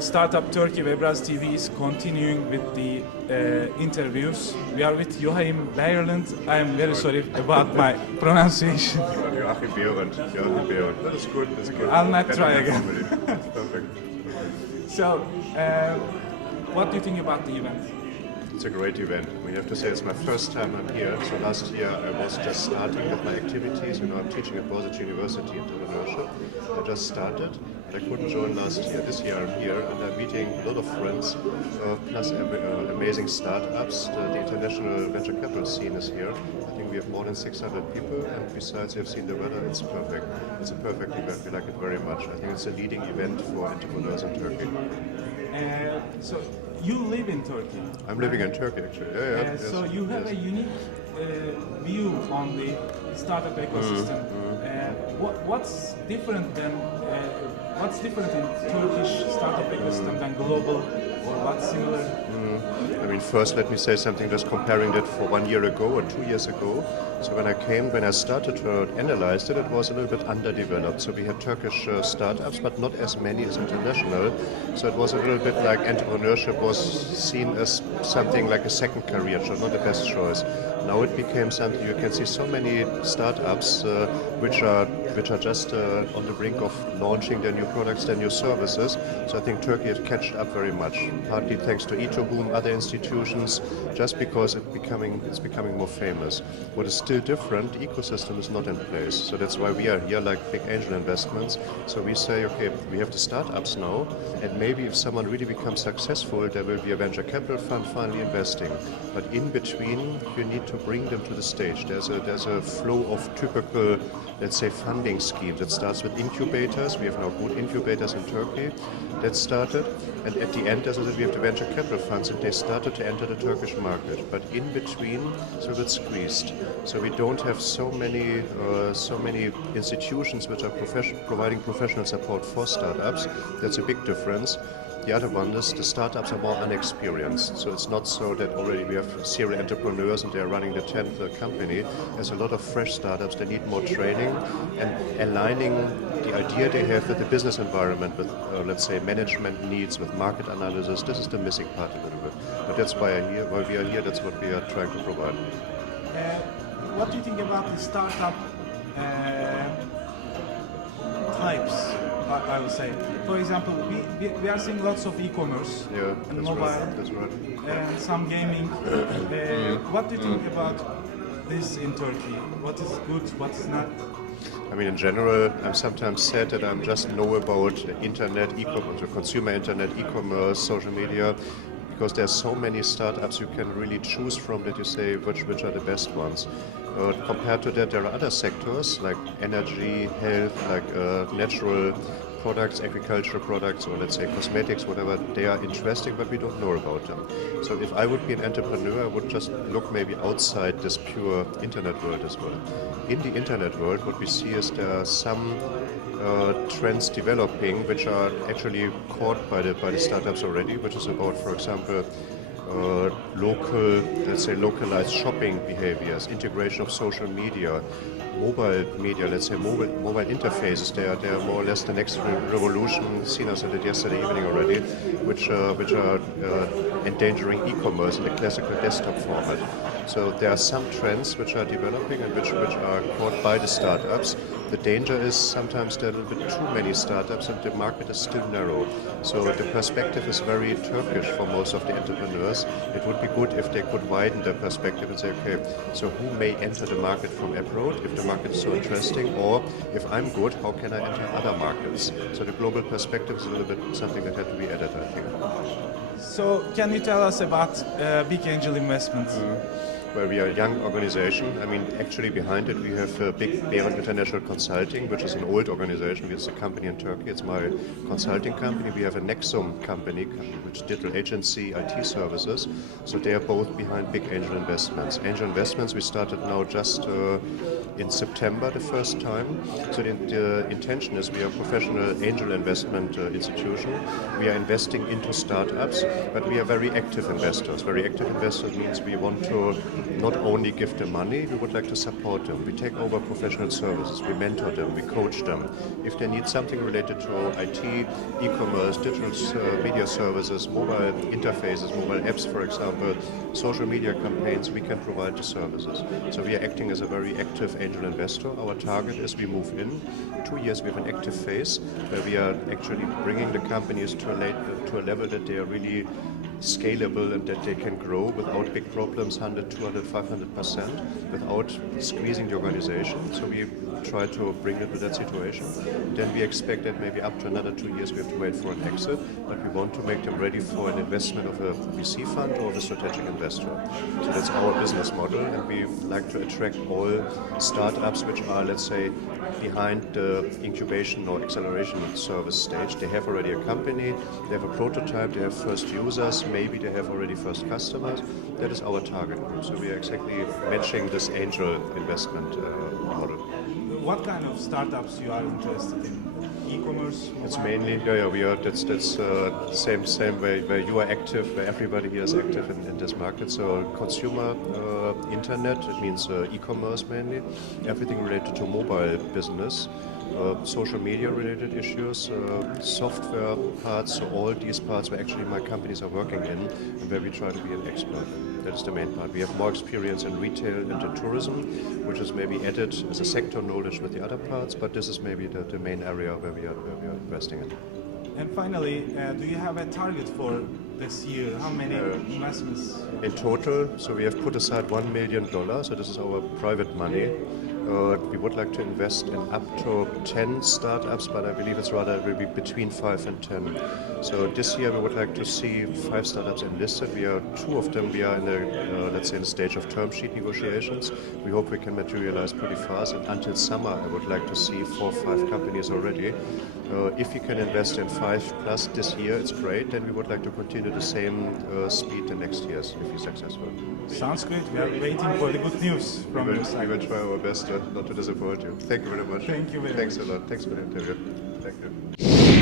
Startup Turkey Webraz TV is continuing with the interviews. We are with Joachim Beierland. I am very sorry about my pronunciation. Joachim Beierland. Joachim Beierland. That is good. That's good. I'll not try again. Perfect. So, what do you think about the event? It's a great event. We have to say it's my first time I'm here. So last year I was just starting with my activities. I'm teaching at Borsig University entrepreneurship. I just started. I couldn't join last year. This year I'm here and I'm meeting a lot of friends, plus amazing startups. The international venture capital scene is here. I think we have more than 600 people, and besides you've seen the weather, it's perfect. It's a perfect event. We like it very much. I think it's a leading event for entrepreneurs in Turkey. So you live in Turkey. I'm living in Turkey actually. Yes, so you have a unique view on the startup ecosystem. What's different in Turkish startup ecosystem than global, or what's similar? I mean, first let me say something, just comparing that for 1 year ago or 2 years ago. So when I started to analyze it, it was a little bit underdeveloped. So we had Turkish startups, but not as many as international. So it was a little bit like entrepreneurship was seen as something like a second career, so not the best choice. Now it became something, you can see so many startups which are just on the brink of launching their new products, their new services. So I think Turkey has catched up very much, partly thanks to Itoboom, other institutions, just because it's becoming more famous. What is still different, the ecosystem is not in place. So that's why we are here like big angel investments. So we say, okay, we have the startups now, and maybe if someone really becomes successful, there will be a venture capital fund finally investing. But in between, you need to bring them to the stage. There's a flow of typical, let's say, funding schemes. It starts with incubators. We have now good incubators in Turkey that started. And at the end, as I said, we have the venture capital funds, and they started to enter the Turkish market. But in between, it's a bit squeezed. So we don't have so many institutions which are providing professional support for startups. That's a big difference. The other one is the startups are more unexperienced. So it's not so that already we have serial entrepreneurs and they're running the 10th company. There's a lot of fresh startups that need more training and aligning the idea they have with the business environment, with, let's say, management needs, with market analysis. This is the missing part a little bit. But that's why we are here, that's what we are trying to provide. What do you think about the startup types? I would say, for example, we are seeing lots of e-commerce and mobile, right. That's right. And some gaming. What do you think about this in Turkey? What is good, what is not? I mean, in general, I'm sometimes sad that I just know about internet, e-commerce, or consumer internet, e-commerce, social media, because there's so many startups you can really choose from that you say which are the best ones. Compared to that, there are other sectors like energy, health, like natural products, agricultural products, or let's say cosmetics, whatever. They are interesting, but we don't know about them. So if I would be an entrepreneur, I would just look maybe outside this pure internet world as well. In the internet world, what we see is there are some trends developing which are actually caught by the startups already, which is about, for example, local, let's say localized shopping behaviors, integration of social media, mobile media, let's say mobile interfaces. They are more or less the next revolution. Sina said it yesterday evening already, which are endangering e-commerce in the classical desktop format. So there are some trends which are developing and which are caught by the startups. The danger is sometimes there are a little bit too many startups and the market is still narrow. So the perspective is very Turkish for most of the entrepreneurs. It would be good if they could widen their perspective and say, okay, so who may enter the market from abroad if the market is so interesting, or if I'm good, how can I enter other markets? So the global perspective is a little bit something that had to be added, I think. So can you tell us about Big Angel Investments? Well, we are a young organization. I mean, actually behind it we have Big Beierland International Consulting, which is an old organization. It's a company in Turkey. It's my consulting company. We have a Nexum company, which is digital agency, IT services. So they are both behind Big Angel Investments. Angel Investments we started now just in September the first time. So the intention is we are a professional angel investment institution. We are investing into startups, but we are very active investors. Very active investors means we want to not only give them money, we would like to support them. We take over professional services, we mentor them, we coach them. If they need something related to IT, e-commerce, digital media services, mobile interfaces, mobile apps, for example, social media campaigns, we can provide the services. So we are acting as a very active angel investor. Our target is we move in 2 years. We have an active phase where we are actually bringing the companies to a level that they are really scalable and that they can grow without big problems, 100, 200, 500%, without squeezing the organization. So we try to bring it to that situation. Then we expect that maybe up to another 2 years we have to wait for an exit, but we want to make them ready for an investment of a VC fund or of a strategic investor. So that's our business model, and we like to attract all startups which are, let's say, behind the incubation or acceleration service stage. They have already a company, they have a prototype, they have first users, maybe they have already first customers. That is our target group. So we are exactly matching this angel investment model. What kind of startups you are interested in? E-commerce? It's mainly, we are. That's same way where you are active, where everybody here is active in this market. So consumer internet, it means e-commerce mainly, everything related to mobile business, social media related issues, software parts. So all these parts where actually my companies are working in, and where we try to be an expert. That is the main part. We have more experience in retail and in tourism, which is maybe added as a sector knowledge with the other parts, but this is maybe the main area where we are investing in. And finally, do you have a target for this year? How many investments? In total, so we have put aside $1 million, so this is our private money. We would like to invest in up to 10 startups, but I believe it's rather will be between 5 and 10. So this year we would like to see 5 startups enlisted. 2 of them we are in a, let's say, in a stage of term sheet negotiations. We hope we can materialize pretty fast, and until summer I would like to see 4 or 5 companies already. If we can invest in 5 plus this year, it's great. Then we would like to continue the same speed the next years if we're successful. Sounds great. We are waiting for the good news from your side. We will try our best not to disappoint you. Thank you very much. Thank you very Thanks much. a lot. Thanks for the interview. Thank you.